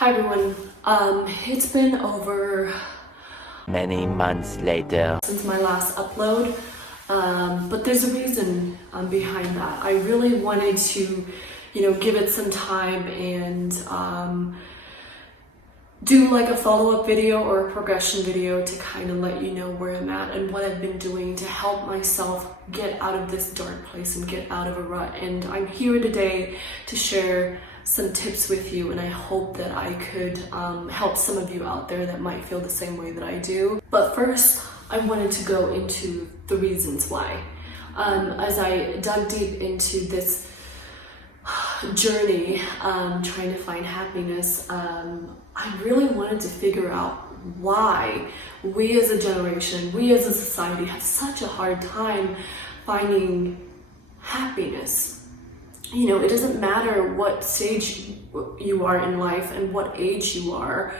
Hi everyone. It's been over Many months later. since my last upload, but there's a reason behind that. I really wanted to, give it some time and do like a follow-up video or a progression video to kind of let you know where I'm at and what I've been doing to help myself get out of this dark place and get out of a rut. And I'm here today to share some tips with you, and I hope that I could help some of you out there that might feel the same way that I do. But first, I wanted to go into the reasons why. As I dug deep into this journey, trying to find happiness, I really wanted to figure out why we as a generation, we as a society have such a hard time finding happiness. It doesn't matter what stage you are in life and what age you are.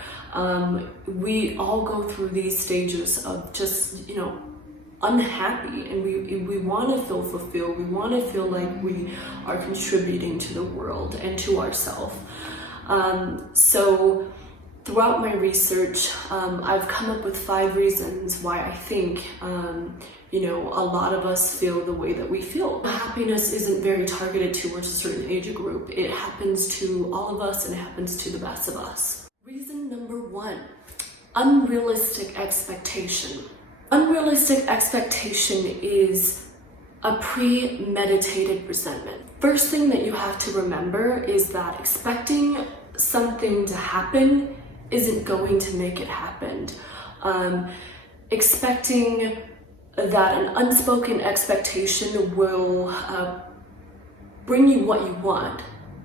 We all go through these stages of just, unhappy, and we want to feel fulfilled. We want to feel like we are contributing to the world and to ourselves. So throughout my research, I've come up with 5 reasons why I think a lot of us feel the way that we feel. Happiness isn't very targeted towards a certain age group. It happens to all of us and it happens to the best of us. Reason number 1, unrealistic expectation. Unrealistic expectation is a premeditated resentment. First thing that you have to remember is that expecting something to happen isn't going to make it happen. Expecting that an unspoken expectation will bring you what you want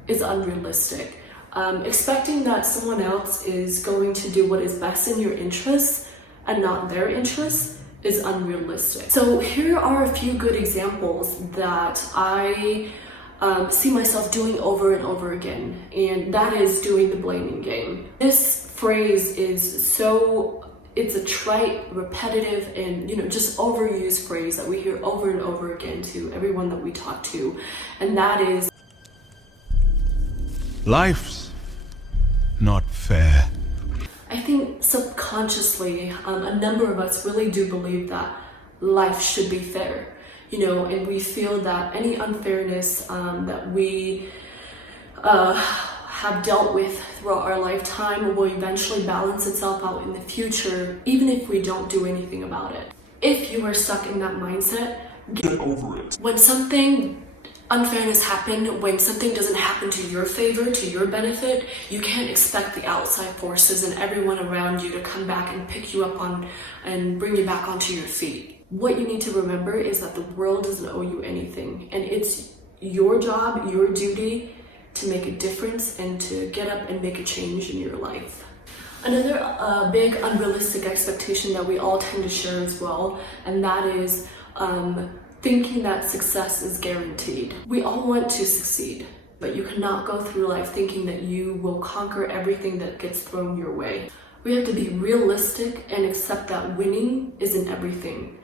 is unrealistic. Expecting that someone else is going to do what is best in your interests and not their interests is unrealistic. So here are a few good examples that I see myself doing over and over again, and that is doing the blaming game. This phrase is it's a trite, repetitive, and just overused phrase that we hear over and over again to everyone that we talk to, and that is, life's not fair. I think subconsciously, a number of us really do believe that life should be fair, and we feel that any unfairness that we have dealt with throughout our lifetime will eventually balance itself out in the future, even if we don't do anything about it. If you are stuck in that mindset, get over it. When something unfairness happen, when something doesn't happen to your favor, to your benefit, you can't expect the outside forces and everyone around you to come back and pick you up on and bring you back onto your feet. What you need to remember is that the world doesn't owe you anything, and it's your job, your duty to make a difference and to get up and make a change in your life. Another big unrealistic expectation that we all tend to share as well, and that is thinking that success is guaranteed. We all want to succeed, but you cannot go through life thinking that you will conquer everything that gets thrown your way. We have to be realistic and accept that winning isn't everything.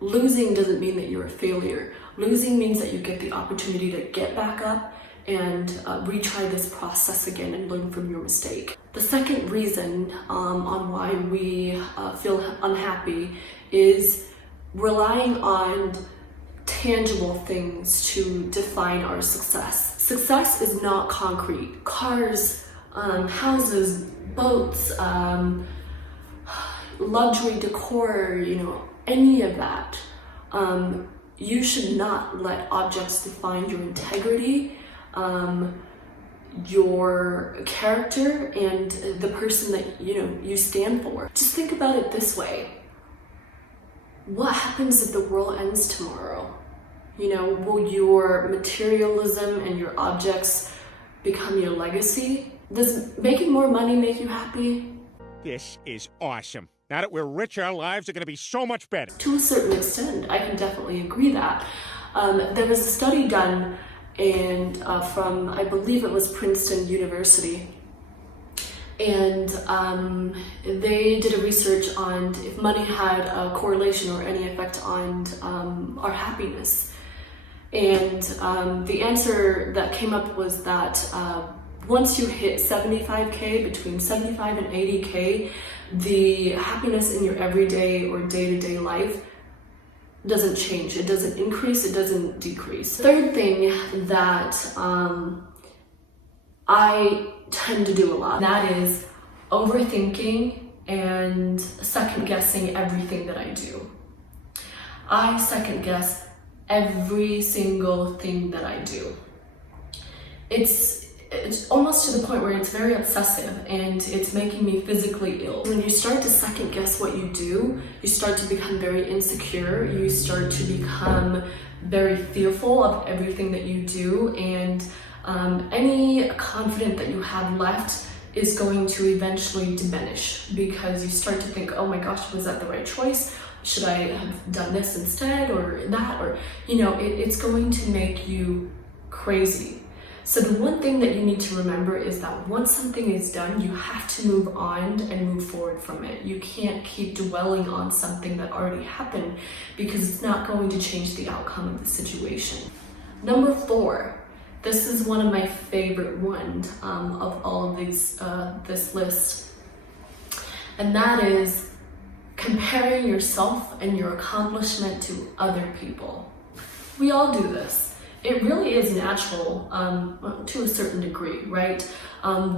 Losing doesn't mean that you're a failure. Losing means that you get the opportunity to get back up and retry this process again and learn from your mistake. The second reason on why we feel unhappy is relying on tangible things to define our success. Success is not concrete. Cars, houses, boats, luxury decor, any of that. You should not let objects define your integrity, your character, and the person that you stand for. Just think about it this way. What happens if the world ends tomorrow? Will your materialism and your objects become your legacy? Does making more money make you happy? This is awesome. Now that we're rich, our lives are going to be so much better. To a certain extent, I can definitely agree that. There was a study done from, I believe it was Princeton University, and they did a research on if money had a correlation or any effect on our happiness. And the answer that came up was that Once you hit 75K, between 75 and 80K, the happiness in your everyday or day-to-day life doesn't change. It doesn't increase, it doesn't decrease. Third thing that I tend to do a lot, that is overthinking and second guessing everything that I do. I second guess every single thing that I do. It's almost to the point where it's very obsessive and it's making me physically ill. When you start to second guess what you do, you start to become very insecure, you start to become very fearful of everything that you do, and any confidence that you have left is going to eventually diminish because you start to think, oh my gosh, was that the right choice? Should I have done this instead or that? Or, you know, it's going to make you crazy. So the one thing that you need to remember is that once something is done, you have to move on and move forward from it. You can't keep dwelling on something that already happened because it's not going to change the outcome of the situation. Number 4, this is one of my favorite ones of all of these, this list. And that is comparing yourself and your accomplishment to other people. We all do this. It really is natural to a certain degree, right?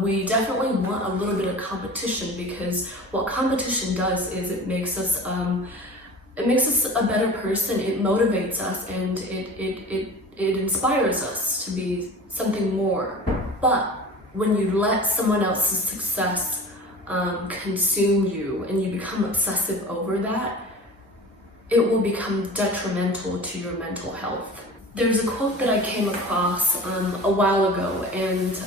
We definitely want a little bit of competition because what competition does is it makes us a better person. It motivates us and it inspires us to be something more. But when you let someone else's success consume you and you become obsessive over that, it will become detrimental to your mental health. There's a quote that I came across a while ago, and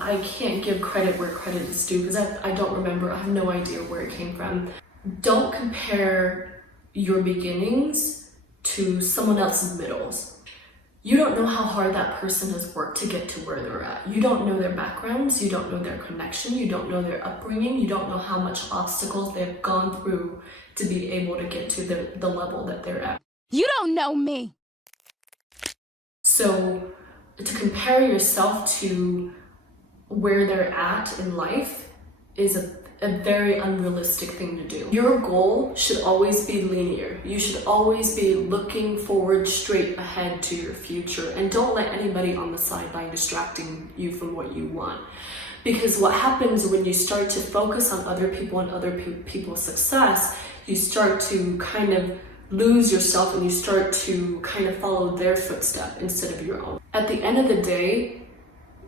I can't give credit where credit is due because I don't remember, I have no idea where it came from. Don't compare your beginnings to someone else's middles. You don't know how hard that person has worked to get to where they're at. You don't know their backgrounds, you don't know their connection, you don't know their upbringing, you don't know how much obstacles they've gone through to be able to get to the level that they're at. You don't know me. So to compare yourself to where they're at in life is a very unrealistic thing to do. Your goal should always be linear. You should always be looking forward straight ahead to your future, and don't let anybody on the sideline distracting you from what you want. Because what happens when you start to focus on other people and other people's success, you start to kind of lose yourself and you start to kind of follow their footstep instead of your own. At the end of the day,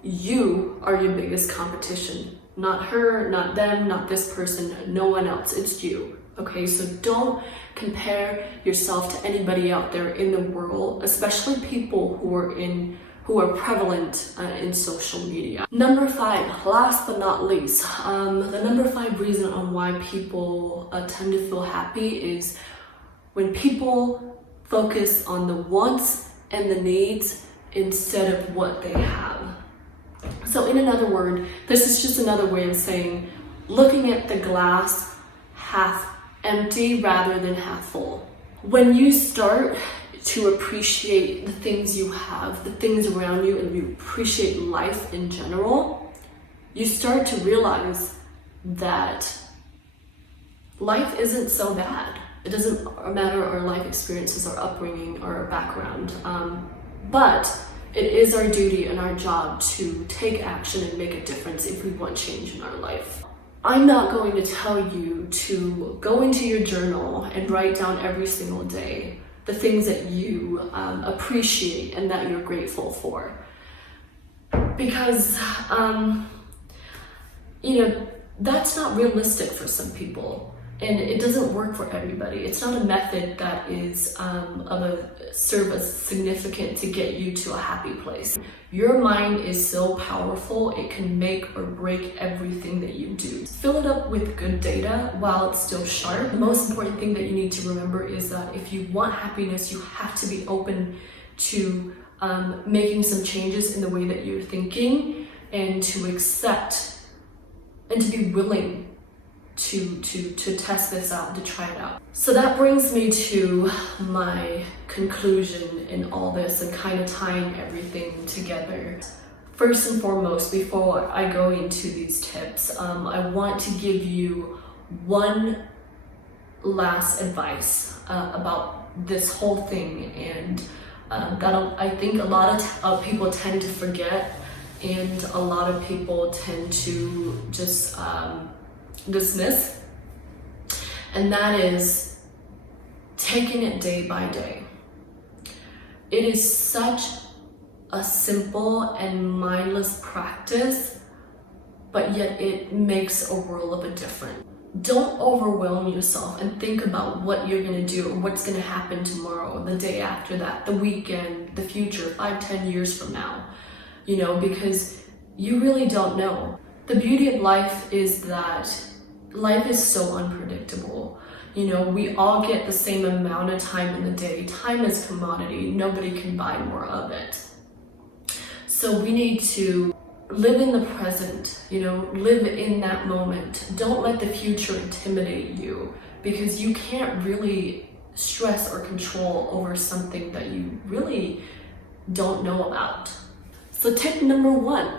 you are your biggest competition. Not her, not them, not this person, no one else. It's you. Okay, so don't compare yourself to anybody out there in the world, especially people who are prevalent in social media. Number 5, last but not least, the number 5 reason on why people tend to feel happy is when people focus on the wants and the needs instead of what they have. So in another word, this is just another way of saying looking at the glass half empty rather than half full. When you start to appreciate the things you have, the things around you, and you appreciate life in general, you start to realize that life isn't so bad. It doesn't matter our life experiences, our upbringing, or our background, but it is our duty and our job to take action and make a difference if we want change in our life. I'm not going to tell you to go into your journal and write down every single day the things that you appreciate and that you're grateful for. Because, that's not realistic for some people. And it doesn't work for everybody. It's not a method that is serve as significant to get you to a happy place. Your mind is so powerful, it can make or break everything that you do. Fill it up with good data while it's still sharp. The most important thing that you need to remember is that if you want happiness, you have to be open to making some changes in the way that you're thinking, and to accept and to be willing to test this out, to try it out. So that brings me to my conclusion in all this and kind of tying everything together. First and foremost, before I go into these tips, I want to give you one last advice about this whole thing, and that I think a lot of people tend to forget, and a lot of people tend to just dismiss, and that is taking it day by day. It is such a simple and mindless practice, but yet it makes a world of a difference. Don't overwhelm yourself and think about what you're gonna do or what's gonna happen tomorrow, the day after that, the weekend, the future, 5-10 years from now, because you really don't know. The beauty of life is that life is so unpredictable. We all get the same amount of time in the day. Time is commodity. Nobody can buy more of it. So we need to live in the present, live in that moment. Don't let the future intimidate you, because you can't really stress or control over something that you really don't know about. So tip number 1,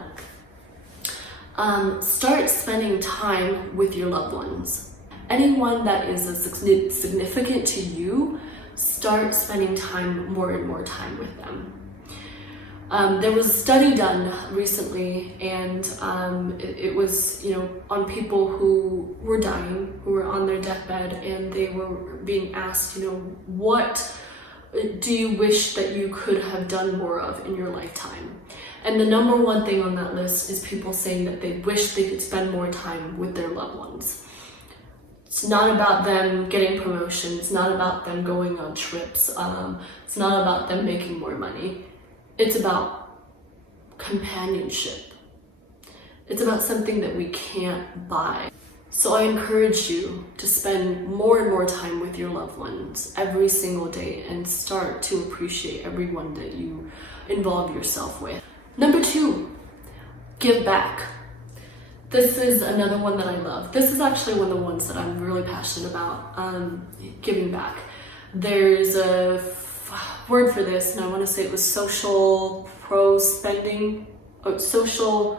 start spending time with your loved ones. Anyone that is significant to you, start spending more and more time with them. There was a study done recently, and it was, on people who were dying, who were on their deathbed, and they were being asked, what do you wish that you could have done more of in your lifetime? And the number one thing on that list is people saying that they wish they could spend more time with their loved ones. It's not about them getting promotions. It's not about them going on trips. It's not about them making more money. It's about companionship. It's about something that we can't buy. So I encourage you to spend more and more time with your loved ones every single day and start to appreciate everyone that you involve yourself with. Number 2, give back. This is another one that I love. This is actually one of the ones that I'm really passionate about, giving back. There's a word for this, and I want to say it was social pro-spending. Pro-social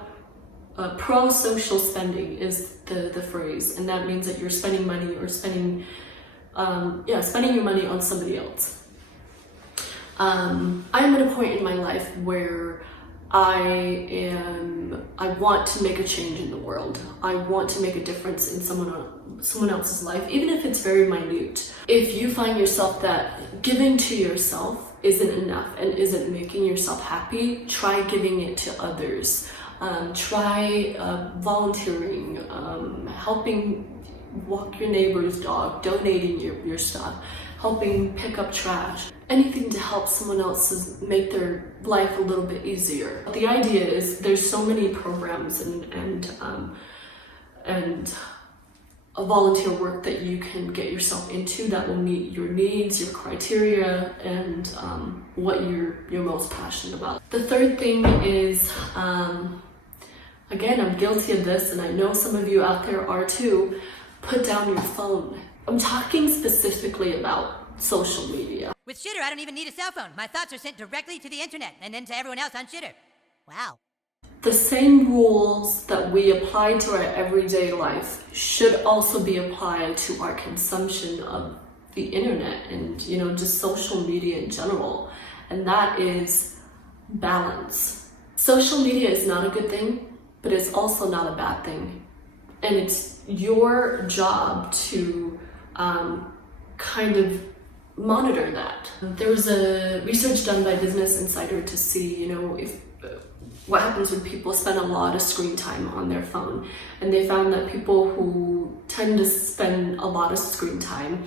spending is the phrase, and that means that you're spending money or spending your money on somebody else. I'm at a point in my life where I want to make a change in the world. I want to make a difference in someone else's life, even if it's very minute. If you find yourself that giving to yourself isn't enough and isn't making yourself happy, try giving it to others. Try volunteering, helping walk your neighbor's dog, donating your stuff, helping pick up trash. Anything to help someone else make their life a little bit easier. The idea is there's so many programs and a volunteer work that you can get yourself into that will meet your needs, your criteria, and what you're most passionate about. The third thing is, again, I'm guilty of this, and I know some of you out there are too, put down your phone. I'm talking specifically about social media. With Shitter, I don't even need a cell phone. My thoughts are sent directly to the internet and then to everyone else on Shitter. Wow. The same rules that we apply to our everyday life should also be applied to our consumption of the internet and, just social media in general. And that is balance. Social media is not a good thing, but it's also not a bad thing. And it's your job to kind of monitor that. There was a research done by Business Insider to see, if what happens when people spend a lot of screen time on their phone. And they found that people who tend to spend a lot of screen time,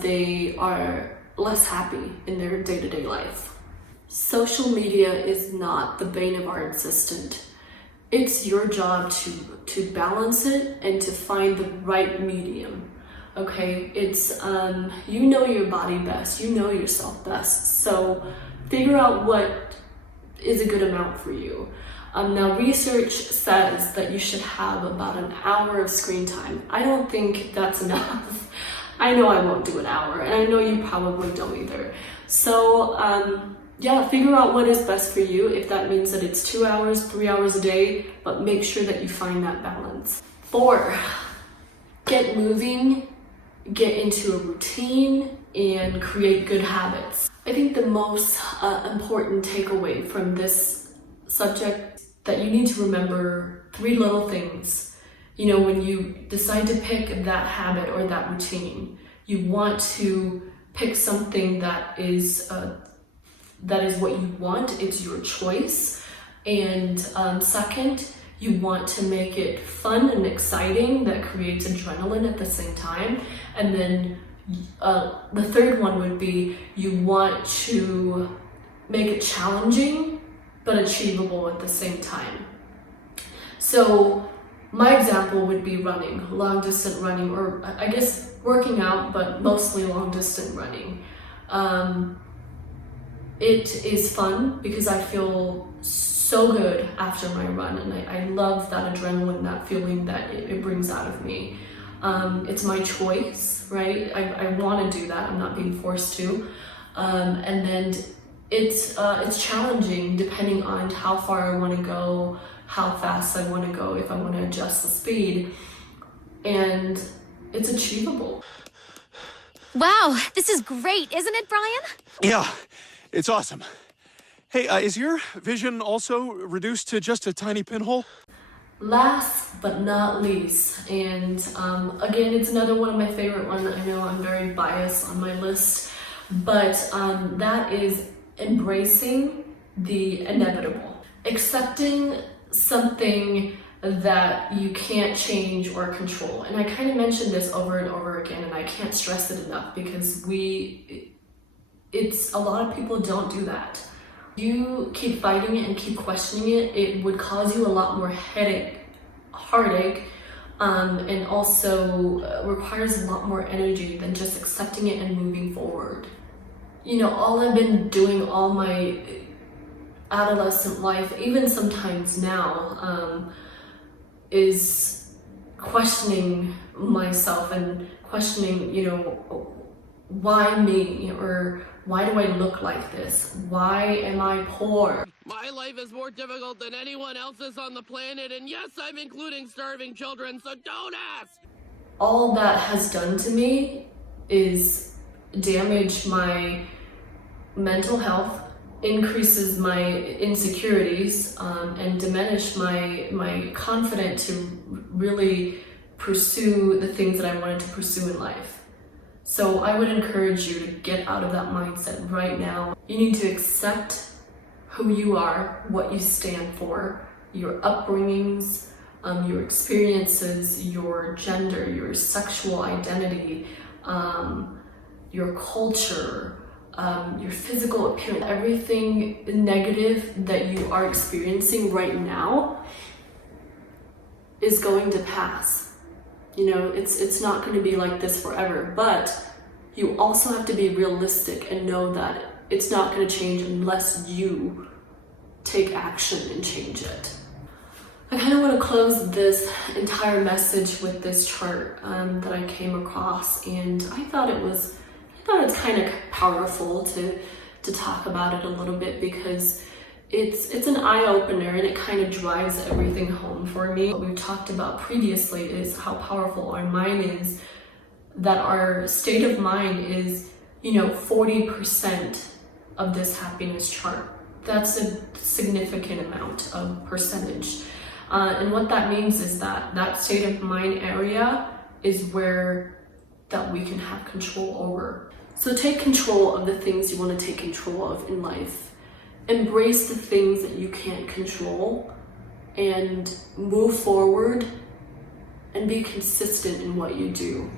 they are less happy in their day-to-day life. Social media is not the bane of our existence. It's your job to balance it and to find the right medium. Okay, it's you know your body best, you know yourself best, so figure out what is a good amount for you. Now, research says that you should have about an hour of screen time. I don't think that's enough. I know I won't do an hour, and I know you probably don't either. So yeah, figure out what is best for you. If that means that it's 2 hours, 3 hours a day, but make sure that you find that balance. 4, get moving, get into a routine, and create good habits. I think the most important takeaway from this subject that you need to remember 3 little things. You know, when you decide to pick that habit or that routine, you want to pick something that is what you want. It's your choice. And second, you want to make it fun and exciting that creates adrenaline at the same time. And then the third one would be you want to make it challenging but achievable at the same time. So my example would be running, long distance running, or I guess working out, but mostly long distance running. It is fun because I feel so good after my run, and I love that adrenaline, that feeling that it brings out of me. It's my choice, right? I want to do that. I'm not being forced to. And then it's challenging depending on how far I want to go, how fast I want to go, if I want to adjust the speed, and it's achievable. Wow, this is great, isn't it, Brian? Yeah, it's awesome. Hey, is your vision also reduced to just a tiny pinhole? Last but not least, and again, it's another one of my favorite ones. I know I'm very biased on my list, but that is embracing the inevitable. Accepting something that you can't change or control. And I kind of mentioned this over and over again, and I can't stress it enough because a lot of people don't do that. You keep fighting it and keep questioning it, it would cause you a lot more heartache, and also requires a lot more energy than just accepting it and moving forward. You know, all I've been doing all my adolescent life, even sometimes now, is questioning myself and questioning, you know, why me, or why do I look like this? Why am I poor? My life is more difficult than anyone else's on the planet, and yes, I'm including starving children, so don't ask! All that has done to me is damage my mental health, increases my insecurities, and diminish my confidence to really pursue the things that I wanted to pursue in life. So I would encourage you to get out of that mindset right now. You need to accept who you are, what you stand for, your upbringings, your experiences, your gender, your sexual identity, your culture, your physical appearance, everything negative that you are experiencing right now is going to pass. You know, it's not going to be like this forever, but you also have to be realistic and know that it's not going to change unless you take action and change it. I kind of want to close this entire message with this chart that I came across, and I thought it's kind of powerful to talk about it a little bit because it's an eye-opener and it kind of drives everything home for me. What we've talked about previously is how powerful our mind is, that our state of mind is, 40% of this happiness chart. That's a significant amount of percentage. And what that means is that state of mind area is where that we can have control over. So take control of the things you want to take control of in life. Embrace the things that you can't control and move forward and be consistent in what you do.